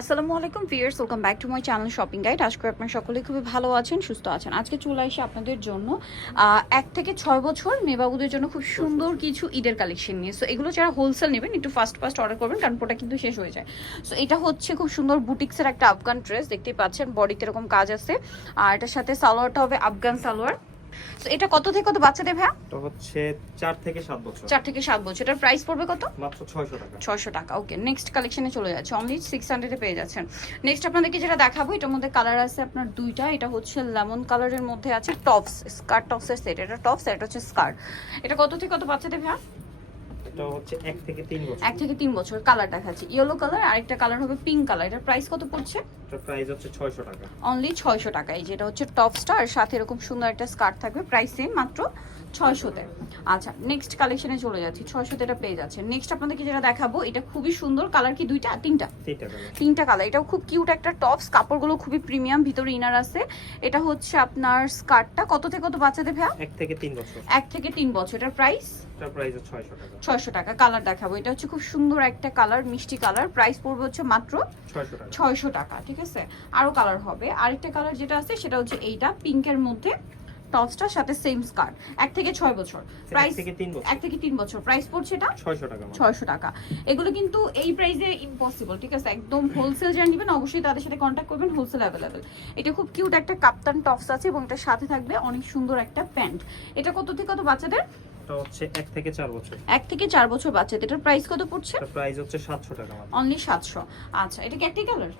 আসসালামু আলাইকুম viewers, welcome back to my channel shopping guide. আজকে আপনারা সকলেই খুবই ভালো আছেন, সুস্থ আছেন। আজকে চলে আসি আপনাদের জন্য 1 থেকে 6 বছর মেয়েবাবুদের জন্য খুব সুন্দর কিছু ঈদের কালেকশন নিয়ে। সো এগুলো যারা হোলসেল নেবেন একটু ফাস্ট অর্ডার করবেন, কারণ প্রোডাক্ট কিন্তু শেষ হয়ে যায়। সো এটা হচ্ছে খুব সুন্দর বুটিক্সের একটা আফগান ড্রেস, দেখতেই পাচ্ছেন বডিতে এরকম কাজ আছে। আর এটার সাথে সালোয়ারটা হবে আফগান সালোয়ার। সো এটা কত থেকে কত বাচ্চাদের ভাইয়া? তো হচ্ছে 4 থেকে 7 বছর। 4 থেকে 7 বছর। এটার প্রাইস পড়বে কত? মাত্র 600 টাকা। 600 টাকা। ওকে, নেক্সট কালেকশনে চলে যাচ্ছে, অনলি 600 এ পেয়ে যাচ্ছেন। নেক্সট আপনাদেরকে যেটা দেখাবো, এটার মধ্যে কালার আছে আপনার দুইটা। এটা হচ্ছে লেমন কালারের মধ্যে আছে টপস, স্কার্ট টপসের সেট। এটা টপস, এটা হচ্ছে স্কার্ট। এটা কত থেকে কত বাচ্চাদের ভাইয়া? এটা হচ্ছে 1 থেকে 3 বছর। 1 থেকে 3 বছর। কালার দেখাচ্ছি ইয়েলো কালার, আরেকটা কালার হবে পিঙ্ক কালার। এটার প্রাইস কত পড়ছে? এটার প্রাইস হচ্ছে 600 টাকা। অনলি 600 টাকা। এই যেটা হচ্ছে টপসটা, আর সাথে এরকম সুন্দর একটা স্কার্ট থাকবে। প্রাইস সেম, মাত্র 600-তে। আচ্ছা, নেক্সট কালেকশনে চলে যাচ্ছি। 600-তে এটা পেয়ে যাচ্ছে। নেক্সট আপনাদেরকে যেটা দেখাবো, এটা খুবই সুন্দর। কালার কি দুইটা? তিনটা কালার। তিনটা কালার। এটাও খুব কিউট একটা টপস, কাপড়গুলো খুবই প্রিমিয়াম, ভিতরে ইনার আছে। এটা হচ্ছে আপনার স্কার্টটা। কত থেকে কত বাচ্চাদের ভাইয়া? 1 থেকে 3 বছর। 1 থেকে 3 বছর। এটার প্রাইস? এটার প্রাইস হচ্ছে 600 টাকা। 600 টাকা। কালার দেখাবো, এটা হচ্ছে খুব সুন্দর একটা কালার, মিষ্টি কালার। প্রাইস পড়বে হচ্ছে মাত্র 600 টাকা। 600 টাকা। ঠিক আছে, আরো কালার হবে। আরেকটা কালার যেটা আছে সেটা হচ্ছে এইটা পিঙ্কের মধ্যে, টপসটার সাথে সেম স্কার্ট। 1 থেকে 6 বছর। প্রাইস 1 থেকে 3 বছর। 1 থেকে 3 বছর। প্রাইস পড়ছে এটা 600 টাকা। 600 টাকা। এগুলো কিন্তু এই প্রাইসে ইম্পসিবল, ঠিক আছে? একদম হোলসেল যারা নেবেন অবশ্যই তাদের সাথে কন্ট্যাক্ট করবেন, হোলসেল অ্যাভেলেবেল। এটা খুব কিউট একটা কাপ্তান টপস আছে, এবং এটার সাথে থাকবে অনেক সুন্দর একটা প্যান্ট। এটা কত থেকে কত বাচ্চাদের? এটা হচ্ছে 1 থেকে 4 বছর। 1 থেকে 4 বছর বাচ্চাদের। এটার প্রাইস কত পড়ছে? এটার প্রাইস হচ্ছে 700 টাকা মাত্র। অনলি 700। আচ্ছা, এটা কি একটাই কালার?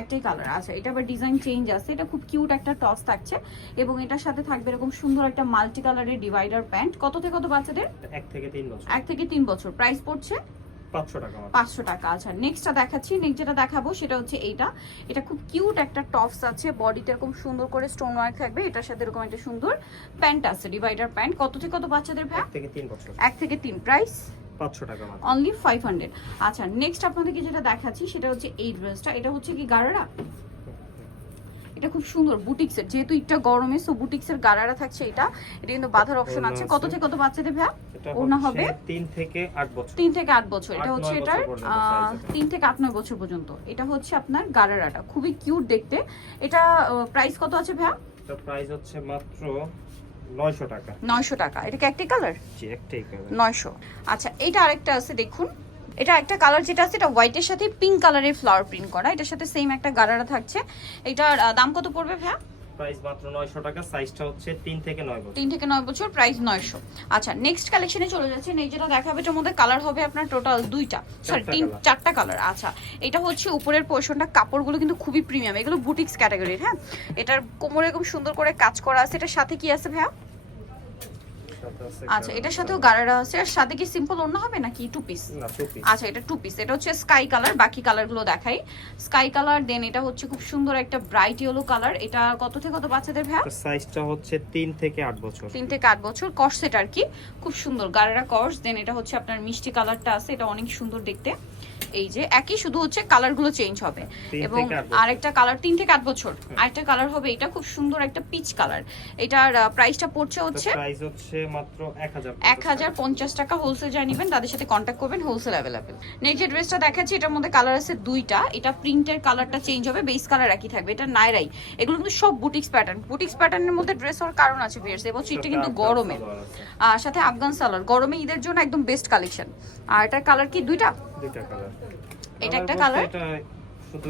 একটাই কালার। আচ্ছা, এটা আবার ডিজাইন চেঞ্জ আছে। এটা খুব কিউট একটা টপস থাকছে, এবং এটার সাথে থাকবে এরকম সুন্দর একটা মাল্টি কালারের ডিভাইডার প্যান্ট। কত থেকে কত বাচ্চাদের? 1 থেকে 3 বছর। 1 থেকে 3 বছর। প্রাইস পড়ছে 500 টাকা মাত্র। 500 টাকা। আচ্ছা, নেক্সটটা দেখাচ্ছি। নেক্সট যেটা দেখাবো সেটা হচ্ছে এইটা। এটা খুব কিউট একটা টপস আছে, বডিতে এরকম সুন্দর করে স্টোন ওয়ার্ক থাকবে। এটার সাথে এরকম একটা সুন্দর প্যান্ট আছে, ডিভাইডার প্যান্ট। কত থেকে কত বাচ্চাদের ভাই? 1 থেকে 3 বছর। 1 থেকে 3। প্রাইস 500 টাকা মাত্র। অনলি 500। আচ্ছা, নেক্সট আপনাদেরকে যেটা দেখাচ্ছি সেটা হচ্ছে এই ড্রেসটা। এটা হচ্ছে কি গারারা। এটা খুব সুন্দর বুটিক্সের, যেহেতু এটা গরমে, সো বুটিক্সের গারারা থাকছে। এটা কিন্তু বাঁধার অপশন আছে। কত থেকে কত বাচ্চাদের ভাই? এটা ওনা হবে 3 থেকে 8 বছর। 3 থেকে 8 বছর। এটা হচ্ছে 8-9 এটার বছর পর্যন্ত size আছে। 3 থেকে 8-9 বছর পর্যন্ত। এটা হচ্ছে আপনার গারারাটা, খুবই কিউট দেখতে। এটা প্রাইস কত আছে ভাই? এটা প্রাইস হচ্ছে মাত্র 900 টাকা। 900 টাকা। এটা কি একটাই কালার? জি, একটাই কালার। 900। আচ্ছা, এটা আরেকটা আছে, দেখুন। এটা একটা কালার যেটা আছে, এটা হোয়াইটের সাথে পিঙ্ক কালারের ফ্লাওয়ার প্রিন্ট করা। এটার সাথে সেম একটা গারারা থাকছে। এটার দাম কত পড়বে ভাই? প্রাইস মাত্র 900 টাকা। সাইজটা হচ্ছে 3 থেকে 9 বছর। 3 থেকে 9 বছর। প্রাইস 900। আচ্ছা, নেক্সট কালেকশনে চলে যাচ্ছে। নেক্সট যেটা দেখাবে, এটার মধ্যে কালার হবে আপনার টোটাল দুইটা, সরি 4টা কালার। আচ্ছা, এটা হচ্ছে উপরের পোর্শনটা, কাপড়গুলো কিন্তু খুবই প্রিমিয়াম, এগুলো বুটিক্স ক্যাটাগরির। হ্যাঁ, এটার কোমরে খুব সুন্দর করে কাজ করা আছে। এটার সাথে কি আছে ভাইয়া? আচ্ছা, এটার সাথেও গারারা আছে। আর সাথে কি সিম্পল ওড়না হবে নাকি টু পিস? না, টু পিস। আচ্ছা, এটা টু পিস। এটা হচ্ছে স্কাই কালার। বাকি কালারগুলো দেখাই। স্কাই কালার, দেন এটা হচ্ছে খুব সুন্দর একটা ব্রাইট ইয়েলো কালার। এটা কত থেকে কত বাচ্চাদের ভাই? সাইজটা হচ্ছে 3 থেকে 8 বছর। 3 থেকে 8 বছর। কর্সেট আর কি, খুব সুন্দর গারারা কর্স। দেন এটা হচ্ছে আপনার মিষ্টি কালারটা আছে, এটা অনেক সুন্দর দেখতে। এই যে একই, শুধু হচ্ছে কালারগুলো চেঞ্জ হবে। এবং আরেকটা কালার 3 থেকে 8 বছর। আরেকটা কালার হবে এটা, খুব সুন্দর একটা পিচ কালার। এটার প্রাইসটা পড়ছে হচ্ছে প্রাইস হচ্ছে মাত্র 1050 টাকা। হোলসেল যারা নেবেন তাদের সাথে কন্ট্যাক্ট করবেন, হোলসেল অ্যাভেলেবেল। নেক্সট যে ড্রেসটা দেখাচ্ছি, এটার মধ্যে কালার আছে দুইটা। এটা প্রিন্টের কালারটা চেঞ্জ হবে, বেস কালার একই থাকবে। এটা নাইরাই। এগুলো কিন্তু সব বুটিক্স প্যাটার্ন। বুটিক্স প্যাটার্নের মধ্যে ড্রেস হওয়ার কারণ আছে ভিউয়ার্স, এবং এটা কিন্তু গরমে, আর সাথে আফগান সালোয়ার। গরমে ঈদের জন্য একদম বেস্ট কালেকশন। আর এটার কালার কি দুইটা কালার। এটা একটা কালার, শুধু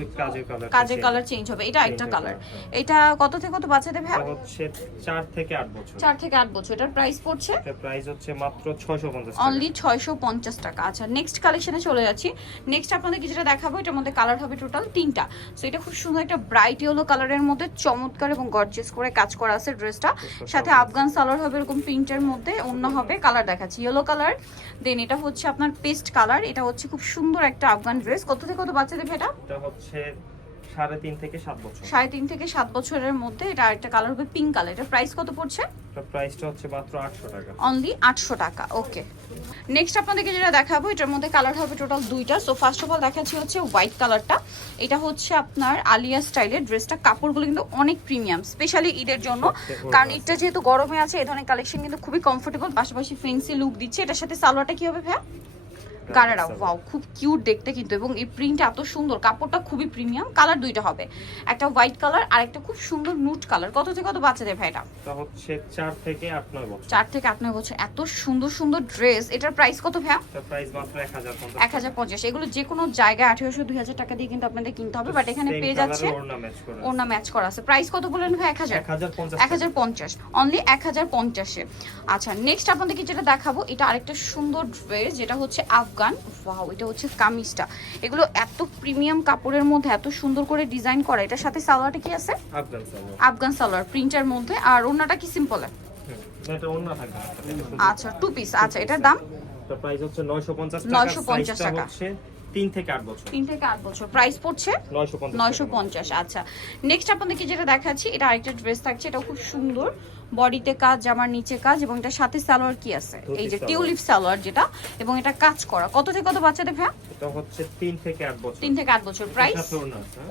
কাজের কালার চেঞ্জ হবে। এটা একটা কালার। এটা কত থেকে কত বাচ্চাদের ভাই? এটা হচ্ছে 4 থেকে 8 বছর। 4 থেকে 8 বছর। এটার প্রাইস পড়ছে? এটার প্রাইস হচ্ছে মাত্র 650 টাকা। অনলি 650 টাকা। আচ্ছা, নেক্সট কালেকশনে চলে যাচ্ছি। নেক্সট আপনাদেরকে যেটা দেখাবো, এটার মধ্যে কালার হবে টোটাল 3টা। সো এটা খুব সুন্দর একটা ব্রাইট ইয়েলো কালারের মধ্যে চমৎকার এবং গর্জিয়াস করে কাজ করা আছে ড্রেসটা। সাথে আফগান সালোয়ার হবে এরকম প্রিন্টের মধ্যে, অন্য হবে। কালার দেখাচ্ছি ইয়েলো কালার। দেন এটা হচ্ছে আপনার পেস্ট কালার। এটা হচ্ছে খুব সুন্দর একটা আফগান ড্রেস। কত থেকে কত বাচ্চাদের এটা? এটা হচ্ছে 3.5 থেকে 7 বছর। 3.5 থেকে 7 বছরের মধ্যে। এটা আরেকটা কালার হবে পিঙ্ক কালার। এটার প্রাইস কত পড়ছে? এটার প্রাইসটা হচ্ছে মাত্র 800 টাকা। অনলি 800 টাকা। ওকে, নেক্সট আপনাদেরকে যেটা দেখাবো, এটার মধ্যে কালার হবে টোটাল দুইটা। সো ফার্স্ট অফ অল দেখাচ্ছি হচ্ছে হোয়াইট কালারটা। এটা হচ্ছে আপনার আলিয়া স্টাইলের ড্রেসটা। কাপড়গুলো কিন্তু অনেক প্রিমিয়াম, স্পেশালি ঈদের জন্য, কারণ ঈদটা যেহেতু গরমে আছে, এই ধরনের কালেকশন কিন্তু খুবই কমফোর্টেবল, পাশাপাশি ফেন্সি লুক দিচ্ছে। এটার সাথে সালোয়ারটা কি হবে ভাইয়া? গারারা, ওয়াও খুব কিউট দেখতে কিন্তু, এবং এই প্রিন্ট এত সুন্দর, কাপড়টা খুবই প্রিমিয়াম। কালার দুইটা হবে, একটা হোয়াইট কালার আর একটা খুব সুন্দর নুট কালার। কত থেকে কত বাচ্চাদের ভাই এটা? এটা হচ্ছে 4 থেকে 8-9 বছর। 4 থেকে 8-9 বছর। এত সুন্দর সুন্দর ড্রেস, এটার প্রাইস কত ভাইয়া? এটা প্রাইস মাত্র 1050। 1050। এগুলো যে কোনো জায়গায় 1800-2000 টাকা দিয়ে কিন্তু আপনাদের কিনতে হবে, বাট এখানে পেয়ে যাচ্ছে ওড়না ম্যাচ করা আছে। প্রাইস কত বলেন ভাই? 1050। অনলি 1050-এ। আচ্ছা, নেক্সট আপনাদেরকে যেটা দেখাবো, এটা আরেকটা সুন্দর ড্রেস, যেটা হচ্ছে আফগান। ওয়াও, এটা হচ্ছে কামিজটা। এগুলো এত প্রিমিয়াম কাপড়ের মধ্যে এত সুন্দর করে ডিজাইন করা। এটার সাথে সালোয়ারটা কি আছে? আফগান সালোয়ার প্রিন্টের মধ্যে। আর ওড়নাটা কি সিম্পল? এটা ওড়না থাকবে। আচ্ছা, টু পিস। আচ্ছা, এটার দাম? এটা প্রাইস হচ্ছে 950 টাকা। 950 টাকা। হচ্ছে 3 থেকে 8 বছর। 3 থেকে 8 বছর। প্রাইস পড়ছে 950। আচ্ছা, নেক্সট আপনাদেরকে যেটা দেখাচ্ছি, এটা আরেকটা ড্রেস থাকছে। এটা খুব সুন্দর, বডিতে কাজ, জামার নিচে কাজ, এবং এটার সাথে সালোয়ার কি আছে? এই যে টিউলিপ সালোয়ার যেটা, এবং এটা কাজ করা। কত থেকে কত বাচ্চাদের ভাই? এটা হচ্ছে 3 থেকে 8 বছর। 3 থেকে 8 বছর। প্রাইস?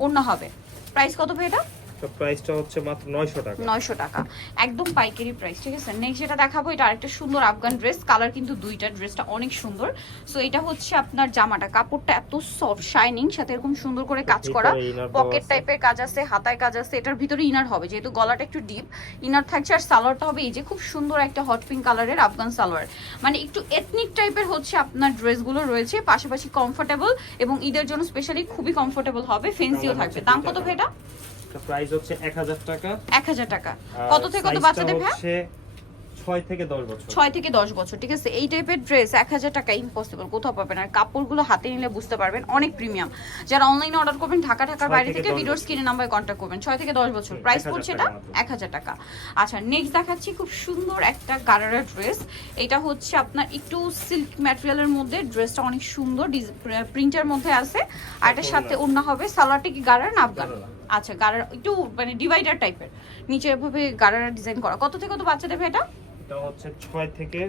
ওড়না হবে। প্রাইস কত ভাই এটা? তো প্রাইসটা হচ্ছে মাত্র 900 টাকা। 900 টাকা, একদম পাইকারি প্রাইস, ঠিক আছে। নেক্সট যেটা দেখাবো, এটা আরেকটা সুন্দর আফগান ড্রেস। কালার কিন্তু দুইটা, ড্রেসটা অনেক সুন্দর। সো এটা হচ্ছে আপনার জামাটা, কাপড়টা এত সফট শাইনিং, সাথে এরকম সুন্দর করে কাজ করা, পকেট টাইপের কাজ আছে, হাতায় কাজ আছে। এটার ভিতরে ইনার হবে, যেহেতু গলাটা একটু ডিপ, ইনার থাকছে। আর সালোয়ারটা হবে এই যে খুব সুন্দর একটা হট পিঙ্ক কালারের আফগান সালোয়ার। মানে একটু এথনিক টাইপের হচ্ছে আপনার ড্রেসগুলো রয়েছে, পাশাপাশি কমফোর্টেবল, এবং ঈদের জন্য স্পেশালি খুবই কমফোর্টেবল হবে, ফেন্সিও থাকবে। দাম কত ভাই এটা? প্রাইস হচ্ছে 1000 টাকা। 1000 টাকা। কত থেকে কত বাচ্চাদের ভাই? 6 থেকে 10 বছর। 6 থেকে 10 বছর, ঠিক আছে। এই টাইপের ড্রেস 1000 টাকা ইম্পসিবল, কোথাও পাবেন। আর কাপড়গুলো হাতে নিলে বুঝতে পারবেন অনেক প্রিমিয়াম। যারা অনলাইনে অর্ডার করবেন ঢাকার বাইরে থেকে, ভিডিওর স্ক্রিনে নাম্বারে কন্ট্যাক্ট করবেন। 6 থেকে 10 বছর। প্রাইস পড়ছে এটা 1000 টাকা। আচ্ছা, নেক্সট দেখাচ্ছি খুব সুন্দর একটা গারারা ড্রেস। এটা হচ্ছে আপনার একটু সিল্ক ম্যাটেরিয়ালের মধ্যে, ড্রেসটা অনেক সুন্দর, প্রিন্টের মধ্যে আছে। আর এটার সাথে ওড়না হবে। সালোয়ারটা কি গারারা না আফগান? আচ্ছা, গারারা একটু মানে ডিভাইডার টাইপের, নিচে এভাবে গারারা ডিজাইন করা। কত থেকে কত বাচ্চাদের ভাই এটা? এটা হচ্ছে 6 থেকে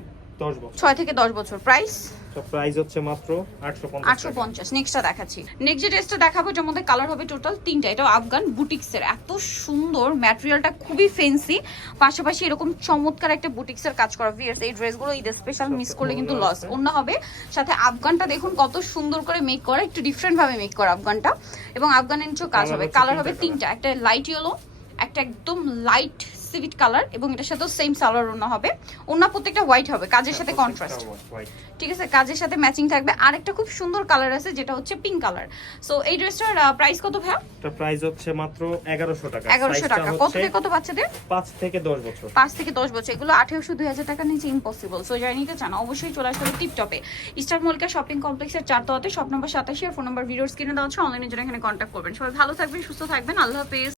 10 বছর। 6 থেকে 10 বছর। প্রাইস? তো প্রাইস হচ্ছে মাত্র 850। নেক্সটটা দেখাচ্ছি। নেক্সট যে ড্রেসটা দেখাবো, এটার মধ্যে কালার হবে টোটাল 3টা। এটা আফগান বুটিক্সের, এত সুন্দর, ম্যাটেরিয়ালটা খুবই ফ্যান্সি, পাশাপাশি এরকম চমৎকার একটা বুটিক্সের কাজ করা। ভিউয়ার্স, এই ড্রেসগুলো ঈদের স্পেশাল মিস করলে কিন্তু লস। অন্য হবে সাথে আফগানটা দেখুন কত সুন্দর করে মেক করা, একটু ডিফারেন্ট ভাবে মেক করা আফগানটা, এবং আফগানের নিচেও কাজ হবে। কালার হবে 3টা, একটা লাইট ইয়েলো, একটা একদম লাইট সিভিট কালার, এবং এটার সাথেও সেম সালোয়ার ওড়না হবে। ওড়না প্রত্যেকটা হোয়াইট হবে, কাজের সাথে কন্ট্রাস্ট, ঠিক আছে, কাজের সাথে ম্যাচিং থাকবে। আর একটা খুব সুন্দর কালার আছে, যেটা হচ্ছে পিঙ্ক কালার। সো এই ড্রেসটার প্রাইস কত ভাই? এটা প্রাইস হচ্ছে মাত্র 1100 টাকা। 1100 টাকা। কত থেকে কত বাচ্চাদের? 5 থেকে 10 বছর। 5 থেকে 10 বছর। এগুলো 1800-2000 টাকার নিচে ইম্পসিবল। সো যারা নিতে চান অবশ্যই চলে আসতে হবে টিপটপে, ইস্টার মল্লিকা শপিং কমপ্লেক্সের 4 তলাতে, শপ নম্বর 87, আর ফোন নাম্বার ভিডিওর স্ক্রিনে দেওয়া আছে। অনলাইনে জন্য এখানে কন্ট্যাক্ট করবেন। সবাই ভালো থাকবেন, সুস্থ থাকবেন। আল্লাহ হাফেজ।